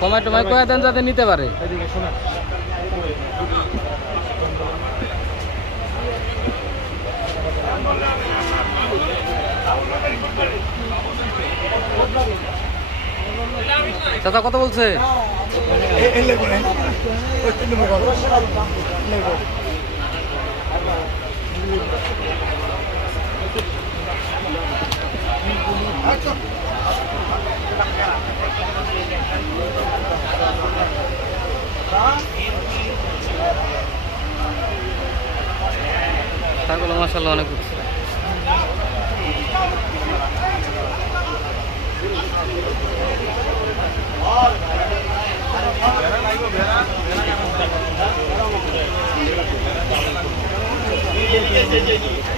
কমায় টমায় কয়ে দেন যাতে নিতে পারে। এদিকে শোনা চাচা কত বলছে? Tak kalau masalah উঠছে Yeah, yeah, yeah.